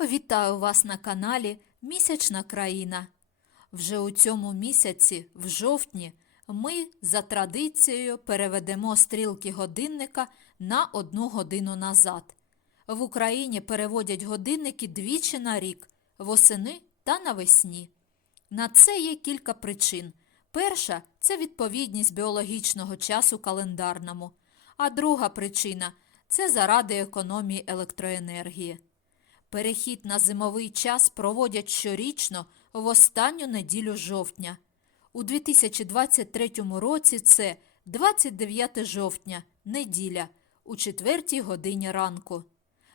Вітаю вас на каналі Місячна країна. Вже у цьому місяці, в жовтні, ми за традицією переведемо стрілки годинника на одну годину назад. В Україні переводять годинники двічі на рік восени та навесні. На це є кілька причин. Перша це відповідність біологічного часу календарному, а друга причина це заради економії електроенергії. Перехід на зимовий час проводять щорічно в останню неділю жовтня. У 2023 році це 29 жовтня, неділя, у 4 годині ранку.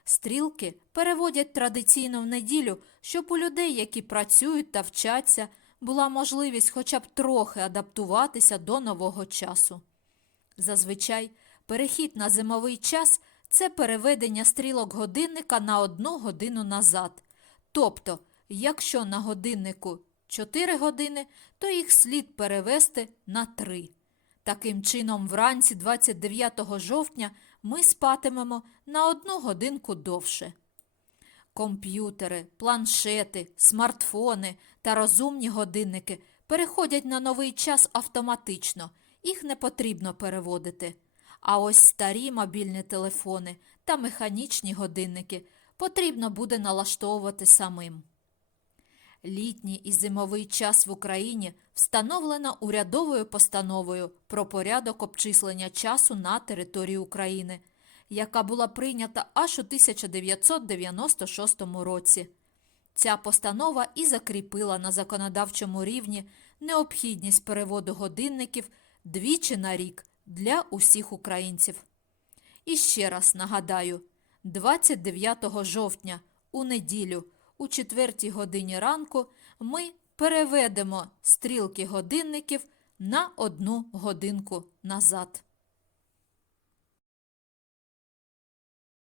Стрілки переводять традиційно в неділю, щоб у людей, які працюють та вчаться, була можливість хоча б трохи адаптуватися до нового часу. Зазвичай перехід на зимовий час це переведення стрілок годинника на одну годину назад. Тобто, якщо на годиннику 4 години, то їх слід перевести на 3. Таким чином, вранці 29 жовтня ми спатимемо на одну годинку довше. Комп'ютери, планшети, смартфони та розумні годинники переходять на новий час автоматично, їх не потрібно переводити. А ось старі мобільні телефони та механічні годинники потрібно буде налаштовувати самим. Літній і зимовий час в Україні встановлено урядовою постановою про порядок обчислення часу на території України, яка була прийнята аж у 1996 році. Ця постанова і закріпила на законодавчому рівні необхідність переводу годинників двічі на рік для усіх українців. І ще раз нагадаю: 29 жовтня у неділю у 4 годині ранку ми переведемо стрілки годинників на одну годинку назад.